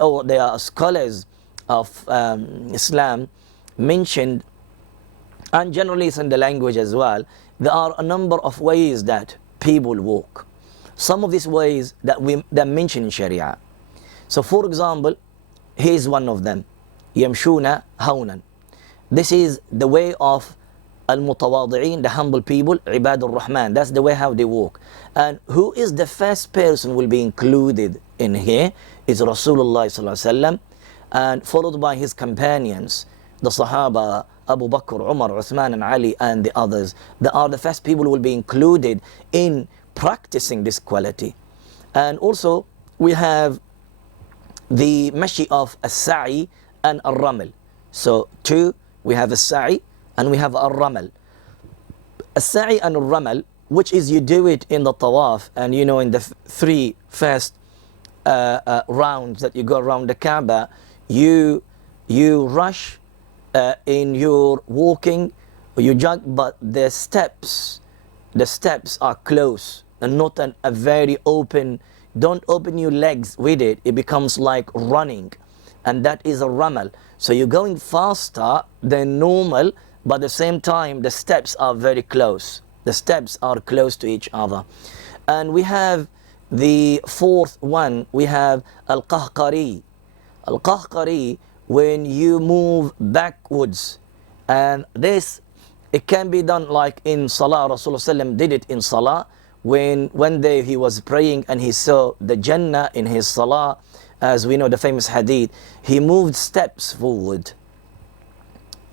or they are scholars of Islam mentioned, and generally it's in the language as well, there are a number of ways that people walk. Some of these ways that mention in Sharia. So for example, here's one of them. يمشون هونا. This is the way of al-mutawadi'in, the humble people, Ibadur Rahman. That's the way how they walk. And who is the first person will be included in here is Rasulullah sallallahu alaihi wasallam, and followed by his companions, the Sahaba, Abu Bakr, Umar, Uthman and Ali and the others. They are the first people who will be included in practicing this quality. And also we have the mashi of as-sa'i and al-ramal. So two, we have as-sa'i and we have al-ramal. As-sa'i and al-ramal, which is you do it in the tawaf, and you know, in the three first rounds that you go around the Kaaba, you rush in your walking, you jog, but the steps are close and not a very open. Don't open your legs with it, it becomes like running, and that is a ramal. So you're going faster than normal, but at the same time the steps are very close. The steps are close to each other. And we have the fourth one, we have al-qahqari. Al-qahqari, when you move backwards, and this, it can be done like in Salah. Rasulullah did it in Salah, when one day he was praying and he saw the Jannah in his Salah. As we know the famous hadith, he moved steps forward,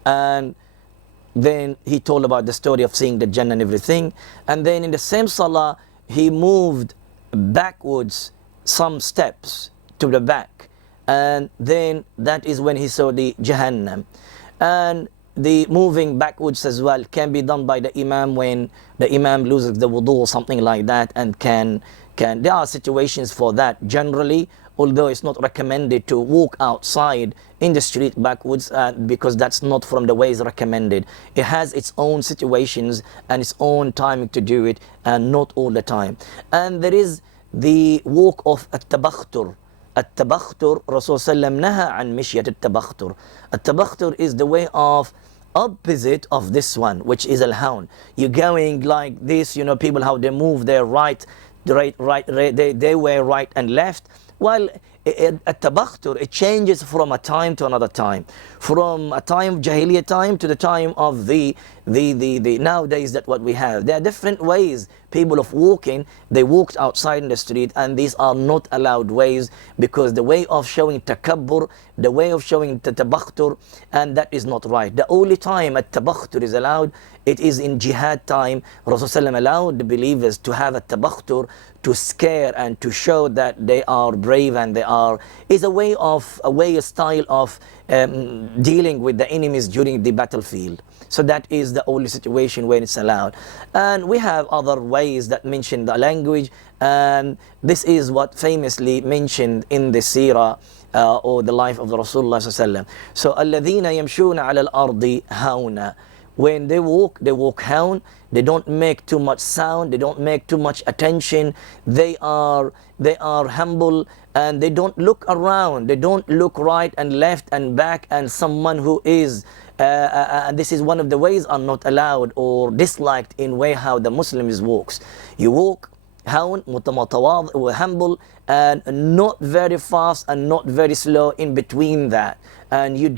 and then he told about the story of seeing the Jannah and everything. And then in the same Salah, he moved backwards some steps to the back, and then that is when he saw the Jahannam. And the moving backwards as well can be done by the Imam when the Imam loses the wudu or something like that, and there are situations for that generally, although it's not recommended to walk outside in the street backwards, because that's not from the ways recommended. It has its own situations and its own timing to do it, and not all the time. And there is the walk of at-tabakhtur. At-tabakhtur, Rasulullah naha an mishyat at-tabakhtur. At-tabakhtur is the way of opposite of this one, which is al-hawn. You're going like this, you know, people how they move their right, they wear right and left. Well, at-tabakhtur, it changes from a time to another time, from a time of Jahiliyyah time to the time of the nowadays that what we have. There are different ways people of walking. They walked outside in the street, and these are not allowed ways, because the way of showing takabbur, the way of showing tabakhtur, and that is not right. The only time at-tabakhtur is allowed, it is in jihad time. Rasulullah allowed the believers to have a tabakhtur, to scare and to show that they are brave, and they are, is a style of dealing with the enemies during the battlefield. So that is the only situation where it's allowed. And we have other ways that mention the language, and this is what famously mentioned in the seerah or the life of the Rasulullah sallallahu alaihi wasallam. So الَّذِينَ يَمْشُونَ عَلَى الْأَرْضِ هَوْنًا. When they walk hawn. They don't make too much sound, they don't make too much attention. They are humble, and they don't look around, they don't look right and left and back, and someone who is and this is one of the ways are not allowed or disliked in way how the Muslims walks. You walk hawn, mutamatawad, humble, and not very fast and not very slow in between that. And you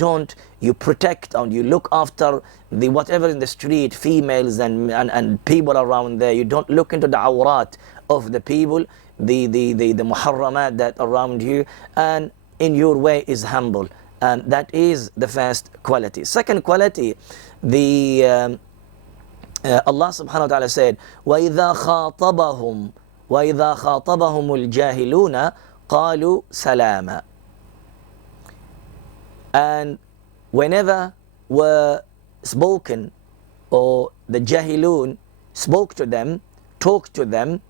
protect and you look after the whatever in the street, females and people around there. You don't look into the awrat of the people, the muharramat that around you, and in your way is humble. And that is the first quality. Second quality, Allah subhanahu wa ta'ala said, وَإِذَا خَاطَبَهُمْ الْجَاهِلُونَ قَالُوا سَلَامًا. And whenever were spoken, or the jahilun spoke to them, talked to them,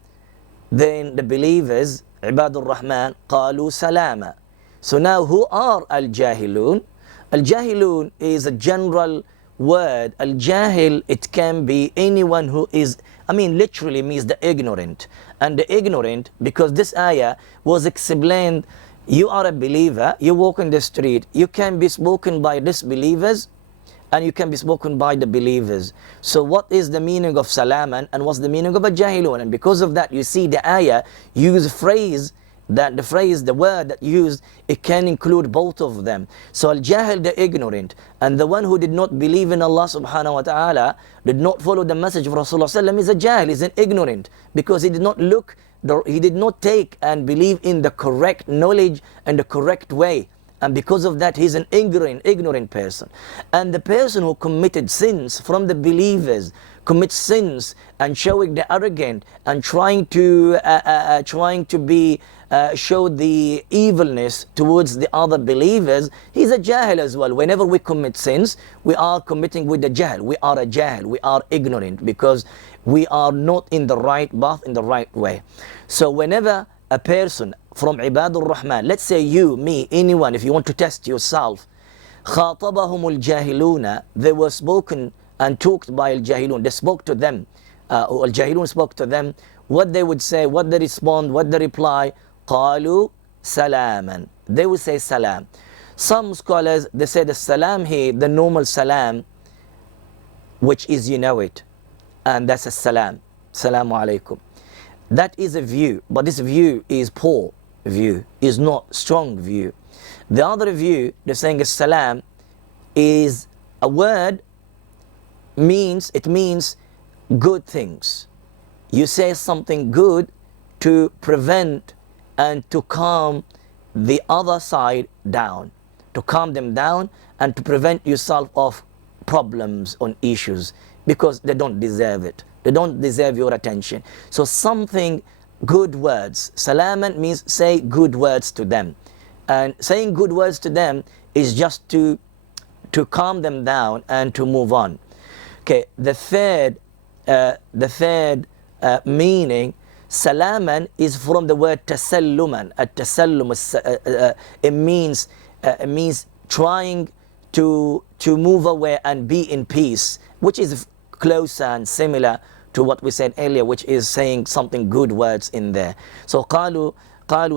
then the believers, Ibadur Rahman, قَالُوا سَلَامًا. So now who are al-jahilun? Al-jahilun is a general word. Al-jahil, it can be anyone who is, literally means the ignorant. And the ignorant, because this ayah was explained You are a believer, you walk in the street, you can be spoken by disbelievers and you can be spoken by the believers. So what is the meaning of salaman and what's the meaning of a jahilun? And because of that, you see the ayah use the word that used, it can include both of them. So al-jahil, the ignorant, and the one who did not believe in Allah subhanahu wa ta'ala, did not follow the message of Rasulullah sallallahu alaihi wasallam, is a jahil, is an ignorant, because he did not take and believe in the correct knowledge and the correct way. And because of that, he's an ignorant person. And the person who committed sins from the believers, commits sins and showing the arrogant and trying to show the evilness towards the other believers, he's a jahil as well. Whenever we commit sins, we are committing with the jahil. We are a jahil. We are ignorant because we are not in the right path, in the right way. So whenever a person from Ibadur Rahman, let's say you, me, anyone, if you want to test yourself, خاطبهم الجاهلون, they were spoken and talked by al-jahilun, they spoke to them, al-jahilun spoke to them, what they would say, what they respond, what they reply, قالوا سلاما, they would say salam. Some scholars, they say the salam here, the normal salam, which is, you know it, and that's a salam, salamu alaikum. That is a view, but this view is poor view, is not strong view. The other view, they're saying salam is a word, it means good things. You say something good to prevent and to calm the other side down, to calm them down and to prevent yourself of problems on issues because they don't deserve it. They don't deserve your attention. So something, good words. Salaman means say good words to them. And saying good words to them is just to calm them down and to move on. Okay, the third meaning, salaman, is from the word tasalluman. At-tasallum, it means trying to move away and be in peace, which is closer and similar to what we said earlier, which is saying something good words in there. So قالوا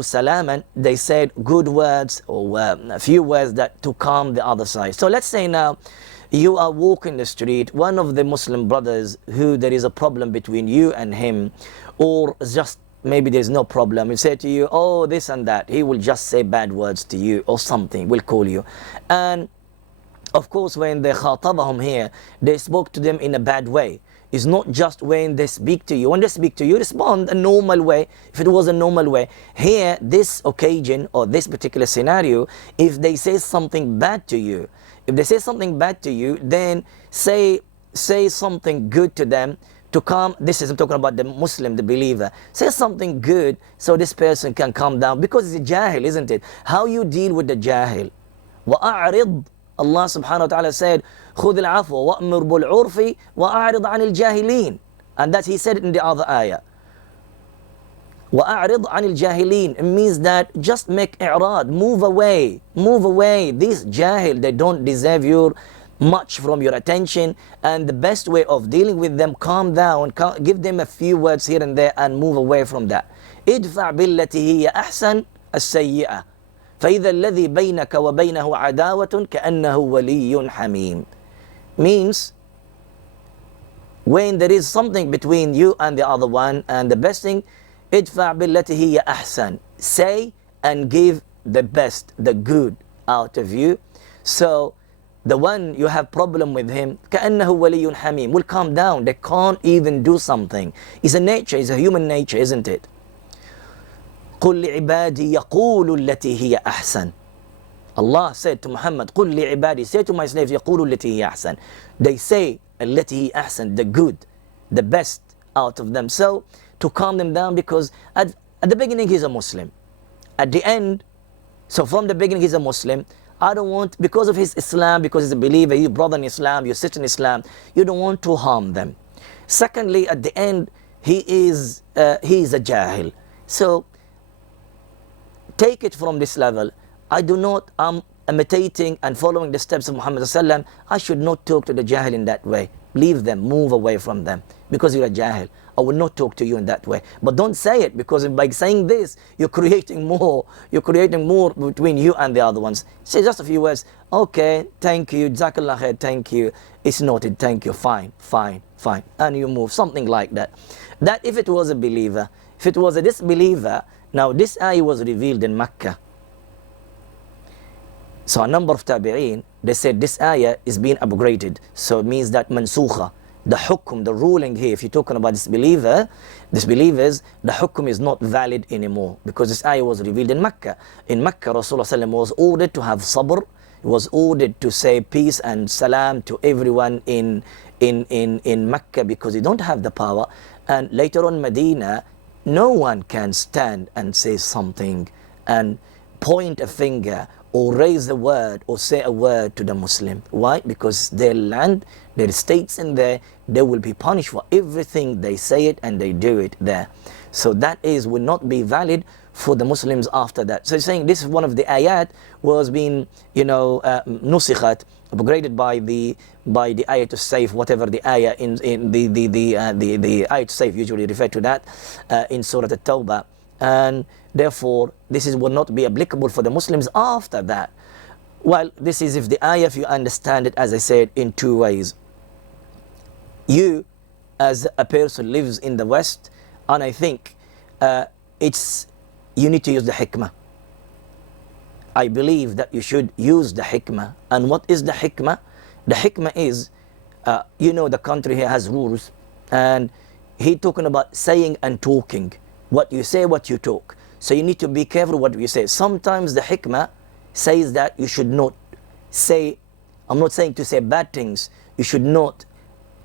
salaman, they said good words or a few words that to calm the other side. So let's say now you are walking the street, one of the Muslim brothers who there is a problem between you and him, or just maybe there's no problem, he say to you, oh, this and that, he will just say bad words to you or something, will call you. And of course, when they khatabahum here, they spoke to them in a bad way. It's not just when they speak to you. When they speak to you, respond a normal way. If it was a normal way. Here, this occasion or this particular scenario, if they say something bad to you, then say something good to them to calm. This is, I'm talking about the Muslim, the believer. Say something good so this person can calm down, because it's a jahil, isn't it? How you deal with the jahil? وَأَعْرِضْ, Allah subhanahu wa ta'ala said, خُذِ الْعَفْوَ وَأْمُرْ بِالْعُرْفِ وَأَعْرِضْ عَنِ الْجَاهِلِينَ. And that he said it in the other ayah. وَأَعْرِضْ عَنِ الْجَاهِلِينَ. It means that just make i'rad, move away. These jahil, they don't deserve much from your attention, and the best way of dealing with them, calm down, give them a few words here and there and move away from that. ادفع بالتي هي أحسن السيئة فإذا الذي بينك وبينه عداوة كأنه ولي حميم. Means when there is something between you and the other one, and the best thing, ادفع بالتي هي أحسن, say and give the best, the good out of you. So the one you have problem with him, كأنه ولي حميم, will calm down. They can't even do something. It's a nature, it's a human nature, isn't it? قل لعبادي يقولوا التي هي أحسن. Allah said to Muhammad, قل لعبادي, say to my slaves, يقولوا التي هي أحسن. They say التي هي أحسن, the good, the best out of them. So to calm them down, because at the beginning he's a Muslim. At the end, so from the beginning he's a Muslim. I don't want, because of his Islam, because he's a believer, you brother in Islam, you sit in Islam, you don't want to harm them. Secondly, at the end, he is a jahil. So take it from this level. I'm imitating and following the steps of Muhammad sallam, I should not talk to the jahil in that way. Leave them, move away from them, because you're a jahil. I will not talk to you in that way. But don't say it, because by saying this, you're creating more between you and the other ones. Say just a few words. Okay, thank you, Jazakallah khair, thank you. It's noted, thank you, fine. And you move, something like that. That if it was a believer. If it was a disbeliever, now this ayah was revealed in Mecca. So a number of tabi'een, they said this ayah is being upgraded. So it means that mansukha, the hukum, the ruling here, if you're talking about disbelievers, the hukum is not valid anymore, because this ayah was revealed in Mecca. In Mecca, Rasulullah was ordered to have sabr, was ordered to say peace and salam to everyone in Mecca, because they don't have the power. And later on Medina, no one can stand and say something and point a finger or raise a word or say a word to the Muslim. Why? Because their land, their states in there, they will be punished for everything they say it and they do it there. So that will not be valid for the Muslims after that. So he's saying this is one of the ayat was being, nusikhat, upgraded by the ayat to sayf, whatever the ayah in the ayat to sayf usually refer to that in Surah At-Tawbah. And therefore, this will not be applicable for the Muslims after that. Well, this is if the ayah, if you understand it, as I said, in two ways. You, as a person, lives in the West, and I think you need to use the hikmah. I believe that you should use the hikmah. And what is the hikmah? The hikmah is, the country here has rules, and he talking about saying and talking. What you say, what you talk. So you need to be careful what you say. Sometimes the hikmah says that you should not say, I'm not saying to say bad things, you should not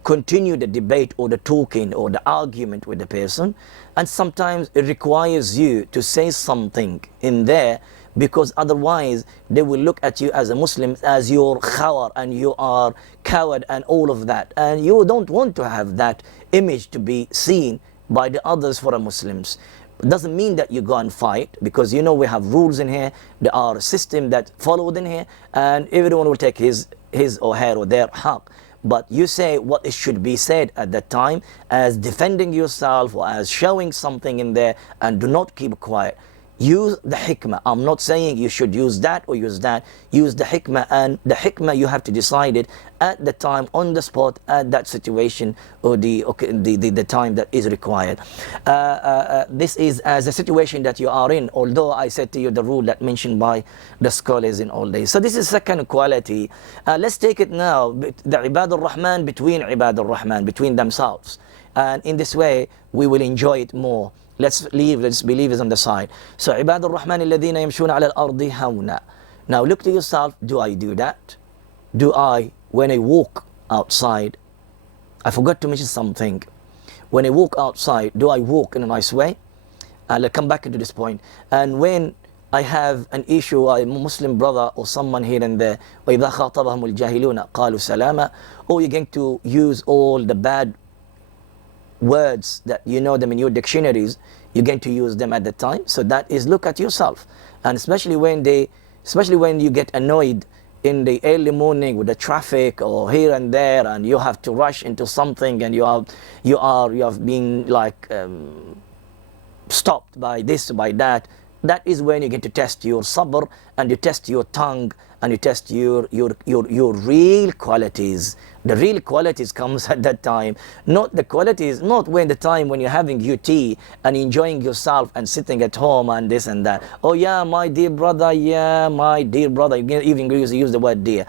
continue the debate or the talking or the argument with the person. And sometimes it requires you to say something in there, because otherwise they will look at you as a Muslim as you're khawar and you are coward and all of that. And you don't want to have that image to be seen by the others for the Muslims. It doesn't mean that you go and fight, because we have rules in here, there are a system that followed in here, and everyone will take his or her or their haq. But you say what it should be said at that time, as defending yourself or as showing something in there, and do not keep quiet. Use the hikmah. I'm not saying you should use that or use that. Use the hikmah, and the hikmah you have to decide it at the time, on the spot, at that situation, or the time that is required. This is as a situation that you are in, although I said to you the rule that mentioned by the scholars in all days. So this is second quality. Let's take it now, the Ibad al-Rahman between Ibad al-Rahman, between themselves. And in this way, we will enjoy it more. Let's leave believers on the side. So, عباد الرحمن الذين يمشون على الأرض هونا. Now look to yourself, do I do that? Do I, when I walk outside, I forgot to mention something. When I walk outside, do I walk in a nice way? I'll come back into this point. And when I have an issue, a Muslim brother or someone here and there, وَإِذَا خَاطَبَهُمُ الْجَاهِلُونَ قَالُوا سَلَامًا, or you're going to use all the bad words that you know them in your dictionaries, you're going to use them at the time. So that is, look at yourself. And especially when you get annoyed in the early morning with the traffic or here and there, and you have to rush into something, and you have been like stopped by this, by that. That is when you get to test your sabr, and you test your tongue, and you test your real qualities. The real qualities comes at that time, not the qualities, not when you're having your tea and enjoying yourself and sitting at home and this and that. Oh yeah, my dear brother, you even use the word dear.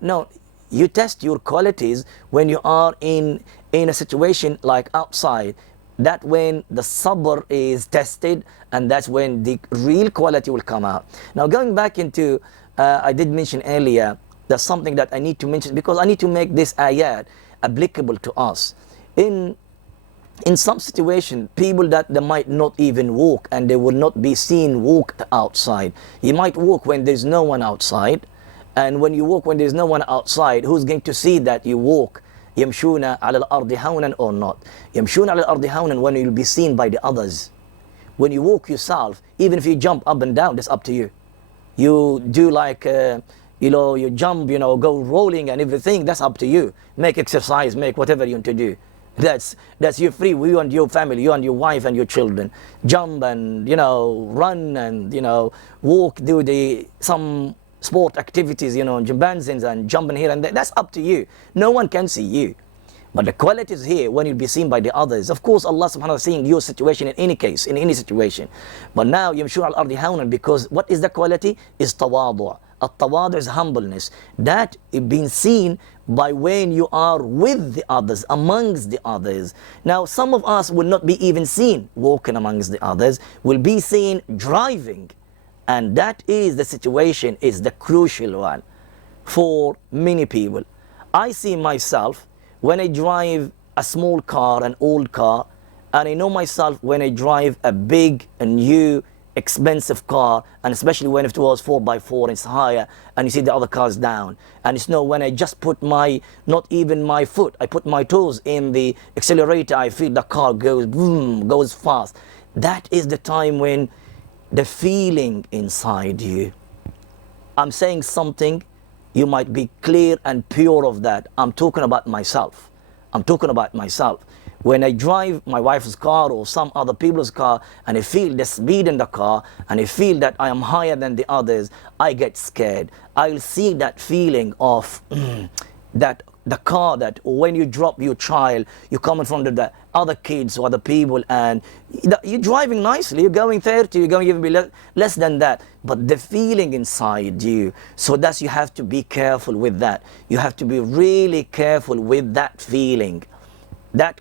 No, you test your qualities when you are in a situation like outside. That when the sabr is tested, and that's when the real quality will come out. Now going back into, I did mention earlier, there's something that I need to mention, because I need to make this ayat applicable to us. In some situation, people that they might not even walk, and they will not be seen walk outside. You might walk when there's no one outside, and when you walk when there's no one outside, who's going to see that you walk? يمشون على الأرض هونا or not. يمشون على الأرض هونا, when you'll be seen by the others. When you walk yourself, even if you jump up and down, that's up to you. you do like, you jump, go rolling and everything, that's up to you. Make exercise, make whatever you want to do. That's you free, you and your family, you and your wife and your children. Jump and, run and, walk, do some sport activities, gymnasiums and jumping here and there. That's up to you. No one can see you. But the quality is here when you'll be seen by the others. Of course, Allah subhanahu wa ta'ala is seeing your situation in any case, in any situation. But now, yamshur al-ardi hawnan, because what is the quality? Is tawadu'. At-tawadu' is humbleness. That is being seen by when you are with the others, amongst the others. Now, some of us will not be even seen walking amongst the others, will be seen driving. And that is the situation, is the crucial one for many people. I see myself when I drive a small car, an old car, and I know myself when I drive a big, a new, expensive car, and especially when it was 4x4, it's higher, and you see the other cars down. And it's when I just put not even my foot, I put my toes in the accelerator, I feel the car goes boom, goes fast. That is the time when the feeling inside you. I'm saying something, you might be clear and pure of that. I'm talking about myself. I'm talking about myself. When I drive my wife's car or some other people's car and I feel the speed in the car and I feel that I am higher than the others, I get scared. I'll see that feeling of that the car, that when you drop your child, you come in front of the other kids or other people and you're driving nicely, you're going 30, you're going even be less than that, but the feeling inside you, so that's, you have to be careful with that. You have to be really careful with that feeling. That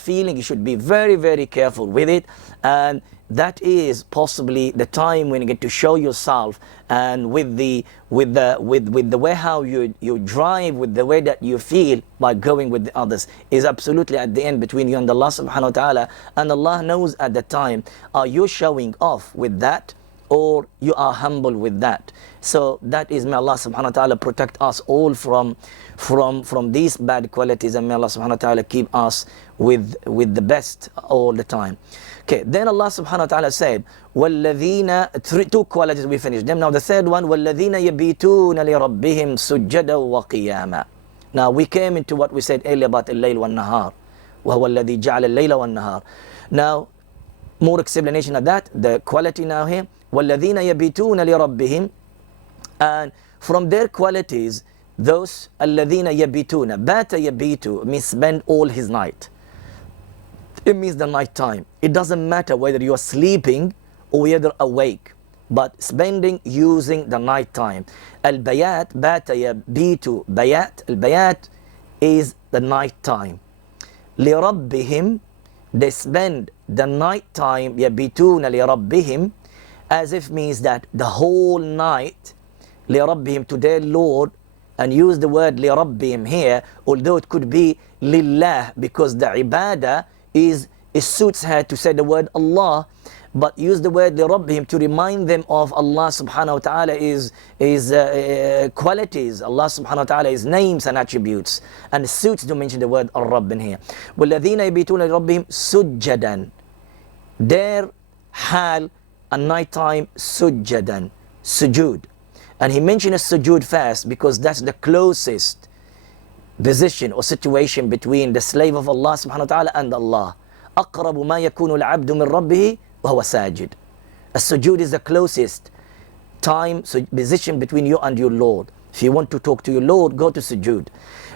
feeling, you should be very, very careful with it. And that is possibly the time when you get to show yourself, and with the way how you drive, with the way that you feel by going with the others, is absolutely at the end between you and Allah subhanahu wa ta'ala. And Allah knows at the time, are you showing off with that, or you are humble with that? So that is, may Allah subhanahu wa ta'ala protect us all from these bad qualities, and may Allah subhanahu wa ta'ala keep us with the best all the time. Okay, then Allah subhanahu wa ta'ala said, وَالَّذِينَ, two qualities, we finished them. Now the third one, وَالَّذِينَ يَبِيتُونَ لِرَبِّهِمْ سُجَّدًا وَقِيَامًا. Now we came into what we said earlier about al-layl wal-nahar. وَهُوَ الَّذِي جَعَلَ اللَّيْلَ وَالنَّهَارَ. Now, more explanation of that, the quality now here, وَالَّذِينَ يَبِيتُونَ لِرَبِّهِمْ. And from their qualities, those الَّذِينَ يَبِيتُونَ, bata yabitu means spend all his night. It means the night time. It doesn't matter whether you are sleeping or whether awake, but spending, using the night time. Al-bayat, bata yabitu, bayat. Al-bayat is the night time. لِرَبِّهِمْ, they spend the night time, يَبِيتُونَ لِرَبِّهِمْ, as if means that the whole night, لِرَبِّهِمْ, to their Lord. And use the word لِرَبِّهِمْ here, although it could be lillah, because the ibadah it suits her to say the word Allah, but use the word لِرَبِّهِمْ to remind them of Allah subhanahu wa ta'ala is qualities, Allah subhanahu wa ta'ala is names and attributes, and it suits to mention the word al-Rabb in here. وَالَّذِينَ يَبِيتُونَ لِرَبِّهِمْ سُجَّدًا, their hal at night time, sujjadan, sujood. And he mentioned a sujood first because that's the closest position or situation between the slave of Allah subhanahu wa ta'ala and Allah. أَقْرَبُ مَا يَكُونُ الْعَبْدُ مِنْ رَبِّهِ وَهُوَ سَاجِدٌ. A sujood is the closest time, position between you and your Lord. If you want to talk to your Lord, go to sujood.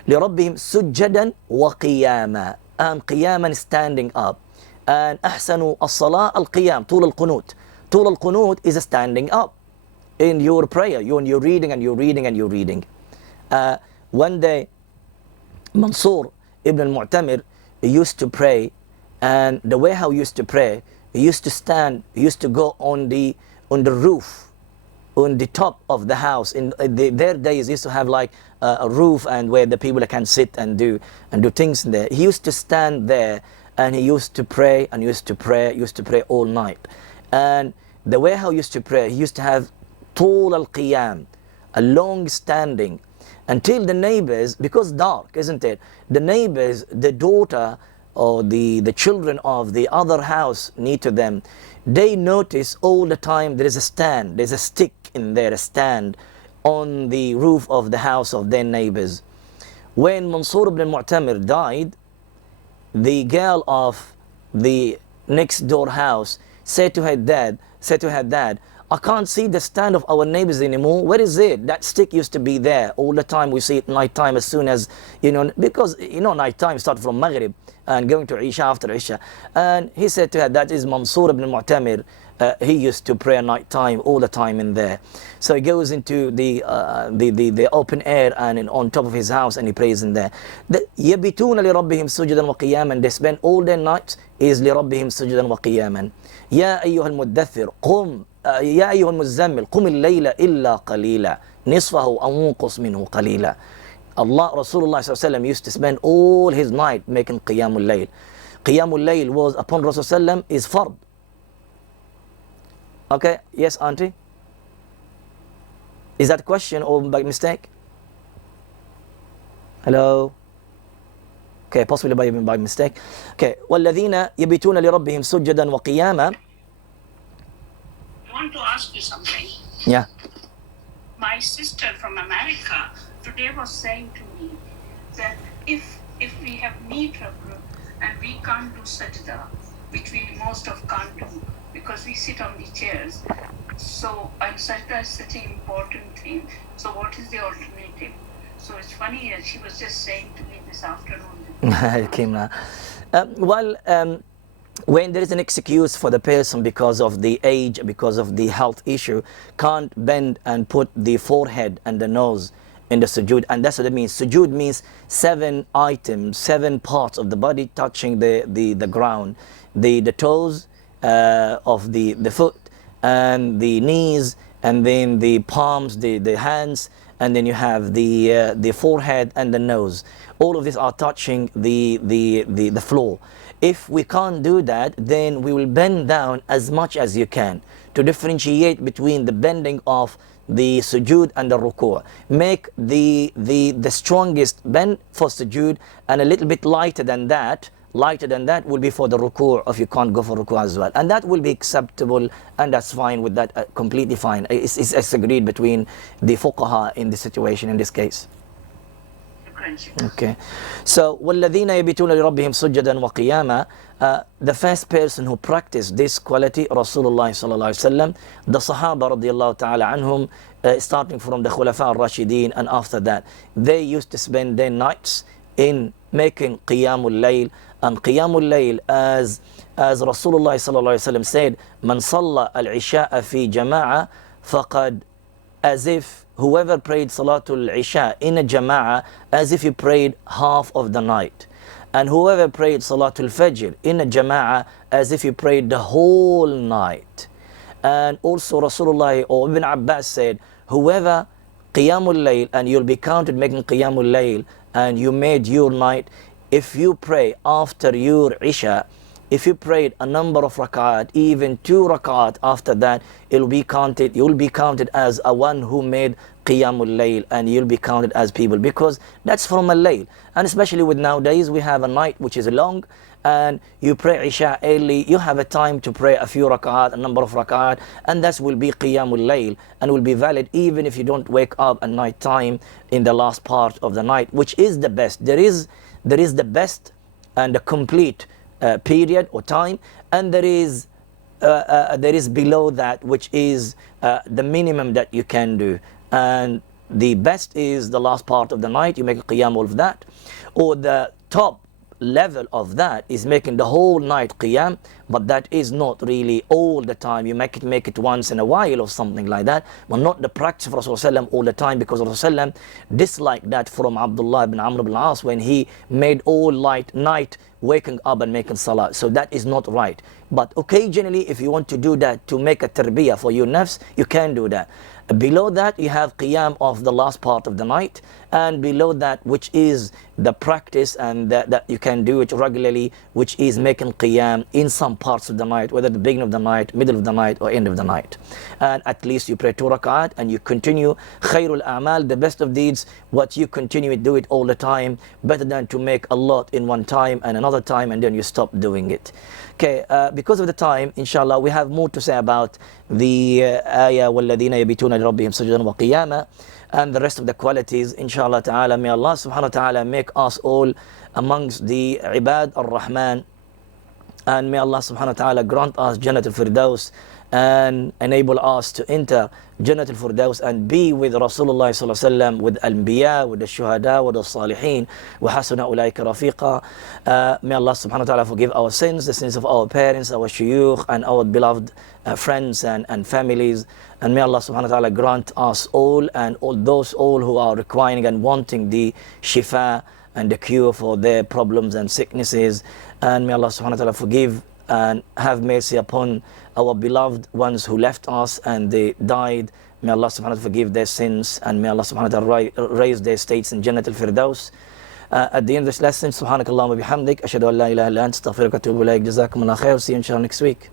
لِرَبِّهِمْ سُجَّدًا وَقِيَامًا. And qiyaman is standing up. And أحسن الصلاة القيام, طول القنوت. طول القنوت is a standing up in your prayer, you're reading and you're reading and you're reading. One day, Mansur ibn al-Mu'tamir used to pray, and the way how he used to pray, he used to stand, he used to go on the roof, on the top of the house. In their days, used to have like a roof and where the people can sit and do things there. He used to stand there and he used to pray and used to pray all night. And the way how he used to pray, he used to have طول القيام, a long standing, until the neighbors, because dark, isn't it? The neighbors, the daughter or the children of the other house near to them, they notice all the time there is a stand, there's a stick in there, stand on the roof of the house of their neighbors. When Mansur ibn Mu'tamir died, the girl of the next door house said to her dad, I can't see the stand of our neighbors anymore. Where is it? That stick used to be there all the time. We see it night time as soon as, because, night time starts from Maghrib and going to Isha after Isha. And he said to her, that is Mansur ibn Mu'tamir. He used to pray night time all the time in there. So he goes into the open air and on top of his house and he prays in there. يَبِتُونَ لِرَبِّهِمْ سُجُدًا وَقِيَامًا. They spend all their nights is لِرَبِّهِمْ سُجُدًا وَقِيَامًا. يَا أَيُّهَا الْمُدَّثِّرُ قُمْ يا أيها المزمل قم الليل إلا قليلا نصفه أو انقص منه قليلا. Rasulullah ﷺ used to spend all his night making Qiyamul Layl. Qiyamul Layl was upon Rasulullah is fard. Okay, yes, auntie? Is that a question or by mistake? Hello? Okay, possibly by mistake. Okay, وَالَّذِينَ يَبِتُونَ لِرَبِّهِمْ سُجَّدًا وَقِيَامًا. I want to ask you something. Yeah. My sister from America today was saying to me that if we have knee trouble and we can't do sajda, which we most of can't do because we sit on the chairs, so and sajda is such an important thing. So what is the alternative? So it's funny that she was just saying to me this afternoon. When there is an excuse for the person because of the age, because of the health issue, can't bend and put the forehead and the nose in the sujood, and that's what it means. Sujood means 7 items, 7 parts of the body touching the ground, the toes of the foot, and the knees, and then the palms, the hands, and then you have the forehead and the nose. All of these are touching the floor. If we can't do that, then we will bend down as much as you can to differentiate between the bending of the sujood and the ruku'. Make the strongest bend for sujood, and a little bit lighter than that will be for the ruku', if you can't go for ruku' as well. And that will be acceptable, and that's fine with that, completely fine. It's agreed between the fuqaha in this situation, in this case. Okay, so وَالَّذِينَ يَبِتُونَ لِرَبِّهِمْ سُجَّدًا وَقِيَامًا. The first person who practiced this quality, Rasulullah sallallahu alaihi wasallam, the Sahaba radiyallahu ta'ala anhum, starting from the Khulafa al-Rashideen and after that, they used to spend their nights in making Qiyamul Layl. And Qiyamul Layl, as Rasulullah sallallahu alaihi wasallam said, "Man salla al-Isha'a fi jama'a faqad," as if whoever prayed Salatul Isha in a Jama'ah, as if he prayed half of the night. And whoever prayed Salatul Fajr in a Jama'ah, as if he prayed the whole night. And also Rasulullah or Ibn Abbas said, whoever Qiyamul Layl, and you'll be counted making Qiyamul Layl, and you made your night, if you pray after your Isha, if you prayed a number of rak'at, even 2 rak'at after that, you'll be counted as a one who made Qiyamul Layl, and you'll be counted as people, because that's from a layl. And especially with nowadays, we have a night which is long, and you pray Isha early, you have a time to pray a few rak'at, a number of rak'at, and that will be Qiyamul Layl, and will be valid even if you don't wake up at night time in the last part of the night, which is the best. There is the best and the complete period or time, and there is below that, which is the minimum that you can do. And the best is the last part of the night, you make a qiyam of that, or the top level of that is making the whole night qiyam, but that is not really all the time. You make it once in a while or something like that, but not the practice of Rasulullah all the time, because Rasulullah disliked that from Abdullah ibn Amr ibn al-As when he made all night waking up and making salah. So that is not right. But occasionally, if you want to do that to make a tarbiyah for your nafs, you can do that. Below that, you have qiyam of the last part of the night, and below that, which is the practice, and that you can do it regularly, which is making qiyam in some parts of the night, whether the beginning of the night, middle of the night, or end of the night. And at least you pray 2 rak'at and you continue. Khairul a'mal, the best of deeds, what you continue to do it all the time, better than to make a lot in one time and another time and then you stop doing it. Okay, because of the time, inshallah, we have more to say about the ayah وَالَّذِينَ يَبِتُونَ لربهم سجدا وقياما, and the rest of the qualities, inshallah ta'ala. May Allah subhanahu wa ta'ala make us all amongst the ibad ar-Rahman, and may Allah subhanahu wa ta'ala grant us Jannat al-Firdaus and enable us to enter Jannat al-Firdaus and be with Rasulullah sallallahu alaihi wasallam, with al-Anbiya, with the Shuhada, with the Salihin, wa hasuna ulaika rafiqa. May Allah subhanahu wa ta'ala forgive our sins, the sins of our parents, our shuyukh, and our beloved friends and families. And may Allah subhanahu wa ta'ala grant us all and all those all who are requiring and wanting the shifa and the cure for their problems and sicknesses. And may Allah subhanahu wa ta'ala forgive and have mercy upon our beloved ones who left us and they died. May Allah subhanahu wa ta'ala forgive their sins, and may Allah subhanahu wa ta'ala raise their states in Jannat al-Firdaus. At the end of this lesson, subhanakallahumma bihamdik, ashhadu an la ilaha illa anta, astaghfiruka wa atubu ilayk. Jazakumullah khair. See you inshallah next week.